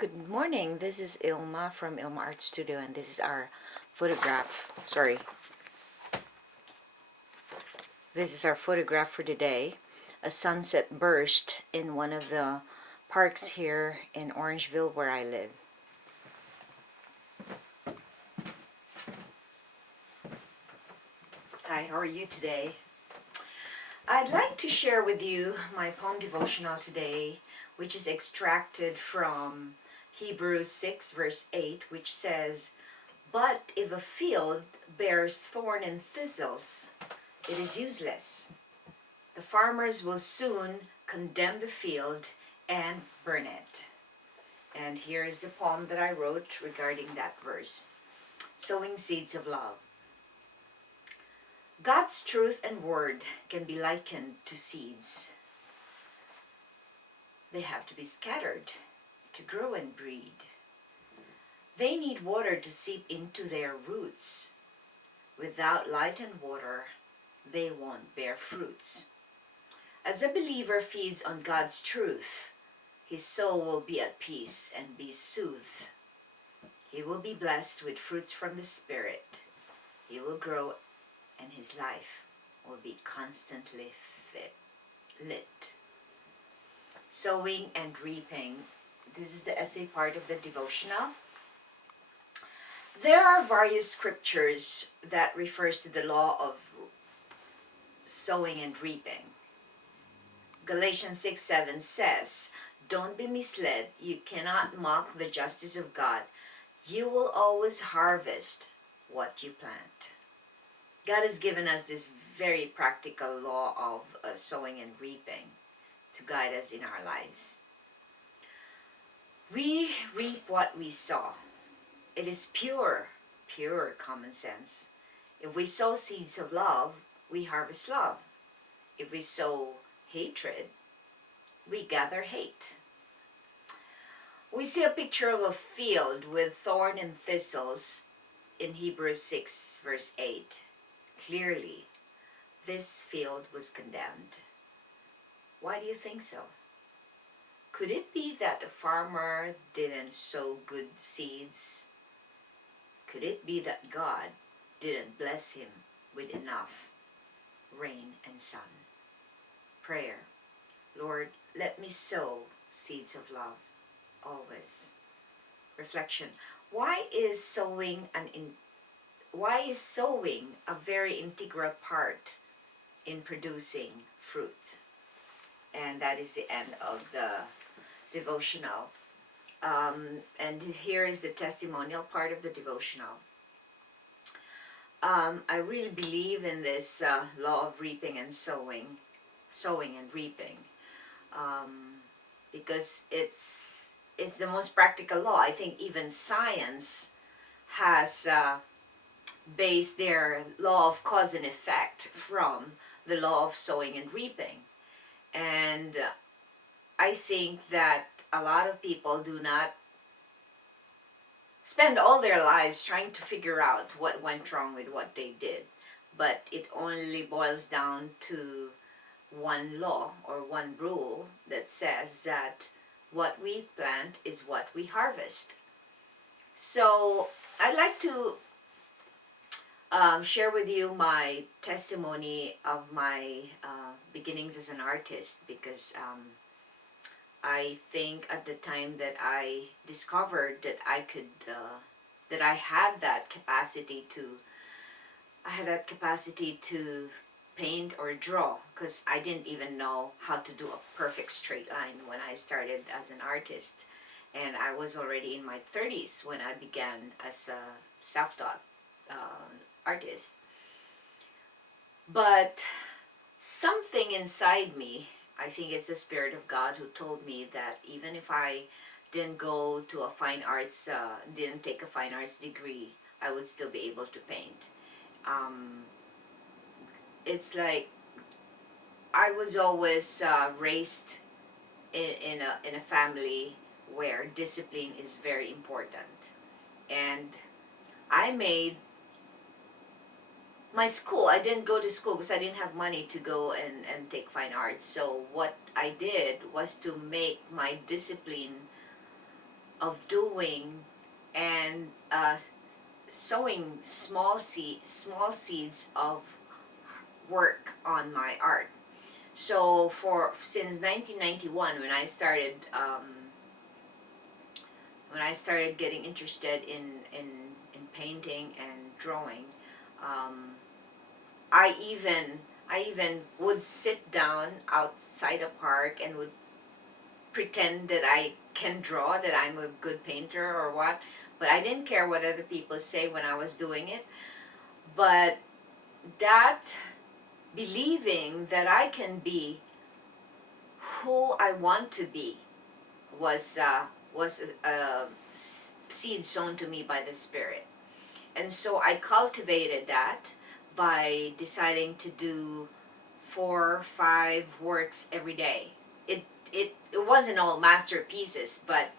Good morning, this is Ilma from Ilma Art Studio, and this is our photograph. This is our photograph for today. A sunset burst in one of the parks here in Orangeville where I live. Hi, how are you today? I'd like to share with you my poem devotional today, which is extracted from Hebrews 6 verse 8, which says, "But if a field bears thorn and thistles, it is useless. The farmers will soon condemn the field and burn it." And here is the poem that I wrote regarding that verse. Sowing seeds of love. God's truth and word can be likened to seeds. They have to be scattered to grow and breed. They need water to seep into their roots. Without light and water, they won't bear fruits. As a believer feeds on God's truth, his soul will be at peace and be soothed. He will be blessed with fruits from the Spirit. He will grow, and his life will be constantly lit. Sowing and reaping. This is the essay part of the devotional. There are various scriptures that refers to the law of sowing and reaping. Galatians 6:7 says, "Don't be misled. You cannot mock the justice of God. You will always harvest what you plant." God has given us this very practical law of sowing and reaping to guide us in our lives. We reap what we sow. It is pure common sense. If we sow seeds of love, we harvest love. If we sow hatred, we gather hate. We see a picture of a field with thorn and thistles in Hebrews 6 verse 8. Clearly, this field was condemned. Why do you think so? Could it be that the farmer didn't sow good seeds? Could it be that God didn't bless him with enough rain and sun? Prayer. Lord, let me sow seeds of love always. Reflection. Why is sowing a very integral part in producing fruit? And that is the end of the devotional. And here is the testimonial part of the devotional. I really believe in this law of reaping and sowing and reaping, because it's the most practical law. I think even science has based their law of cause and effect from the law of sowing and reaping. And I think that a lot of people do not spend all their lives trying to figure out what went wrong with what they did. But it only boils down to one law or one rule that says that what we plant is what we harvest. So I'd like to share with you my testimony of my beginnings as an artist, because I think at the time that I discovered that I could, that I had that capacity to paint or draw, because I didn't even know how to do a perfect straight line when I started as an artist. And I was already in my 30s when I began as a self-taught artist. But something inside me, I think it's the Spirit of God who told me that even if I didn't go to a fine arts, didn't take a fine arts degree, I would still be able to paint. It's like I was always raised in a family where discipline is very important. And I made my school, I didn't go to school because I didn't have money to go and take fine arts. So what I did was to make my discipline of doing and sowing small seeds of work on my art. So for since 1991, when I started getting interested in painting and drawing, um, I even would sit down outside a park and would pretend that I can draw, that I'm a good painter or what. But I didn't care what other people say when I was doing it. But that believing that I can be who I want to be was a seed sown to me by the Spirit. And so I cultivated that by deciding to do 4 or 5 works every day. It wasn't all masterpieces, but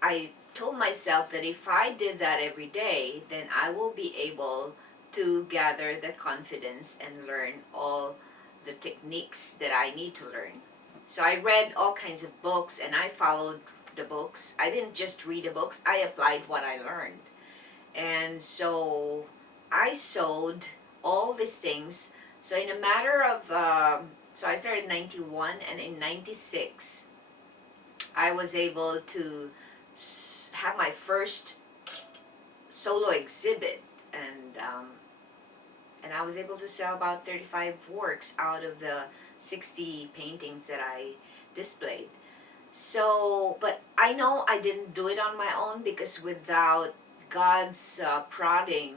I told myself that if I did that every day, then I will be able to gather the confidence and learn all the techniques that I need to learn. So I read all kinds of books and I followed the books. I didn't just read the books, I applied what I learned. And so I sewed all these things. So in a matter of, so I started in 91, and in 96, I was able to have my first solo exhibit, and I was able to sell about 35 works out of the 60 paintings that I displayed. So, but I know I didn't do it on my own, because without God's prodding,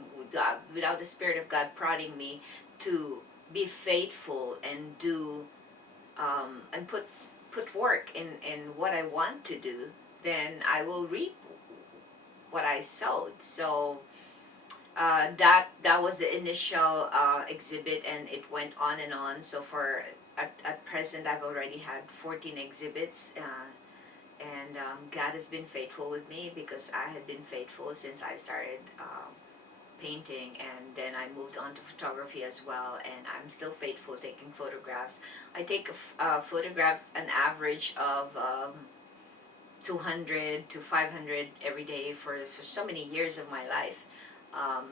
without the Spirit of God prodding me to be faithful and do and put work in what I want to do, then I will reap what I sowed. So that was the initial exhibit, and it went on and on. So for at present, I've already had 14 exhibits. And God has been faithful with me, because I had been faithful since I started painting, and then I moved on to photography as well, and I'm still faithful taking photographs. I take photographs an average of 200 to 500 every day for so many years of my life. Um,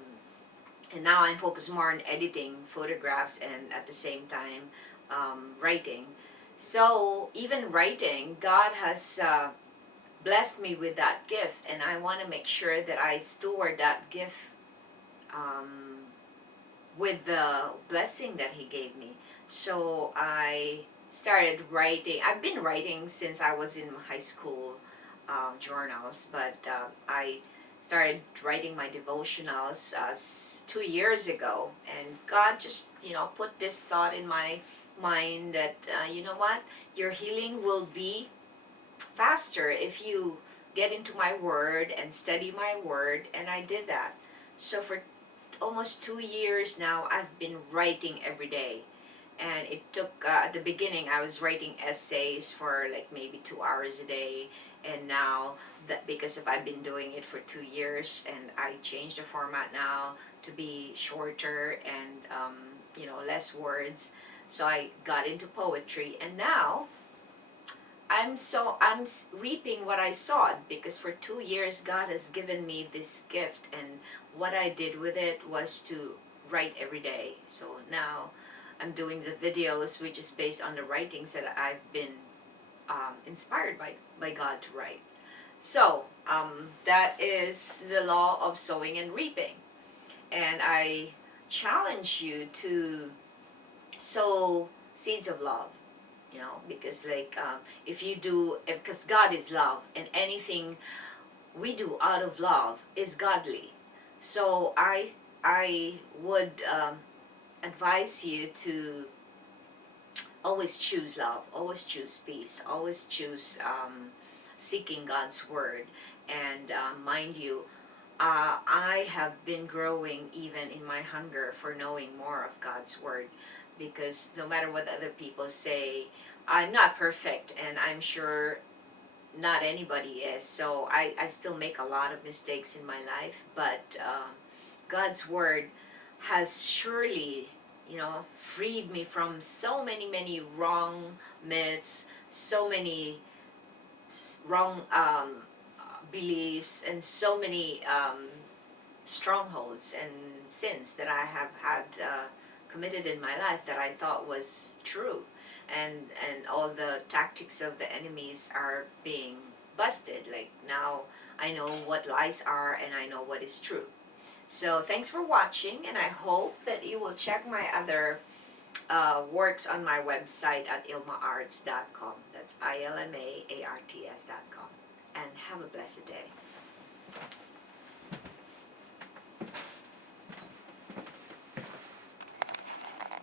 and now I'm focused more on editing photographs and at the same time writing. So even writing, God has blessed me with that gift, and I want to make sure that I steward that gift um, with the blessing that He gave me. So I started writing. I've been writing since I was in high school journals, but I started writing my devotionals 2 years ago, and God just put this thought in my mind that you know what, your healing will be faster if you get into my word and study my word. And I did that. So for almost 2 years now, I've been writing every day. And it took at the beginning I was writing essays for like maybe 2 hours a day, and now that because of I've been doing it for 2 years, and I changed the format now to be shorter and less words. So I got into poetry, and now I'm reaping what I sowed, because for 2 years God has given me this gift, and what I did with it was to write every day. So now I'm doing the videos, which is based on the writings that I've been inspired by God to write. So that is the law of sowing and reaping, and I challenge you to sow seeds of love, because like if you do, because God is love, and anything we do out of love is godly. So I would advise you to always choose love, always choose peace, always choose seeking God's word. And mind you, I have been growing even in my hunger for knowing more of God's word, because no matter what other people say, I'm not perfect, and I'm sure not anybody is. So I still make a lot of mistakes in my life, but God's word has surely, freed me from so many wrong myths, so many wrong beliefs and so many strongholds and sins that I have had committed in my life that I thought was true, and all the tactics of the enemies are being busted. Like now, I know what lies are, and I know what is true. So thanks for watching, and I hope that you will check my other works on my website at ilmaarts.com. That's ILMAARTS.com. And have a blessed day.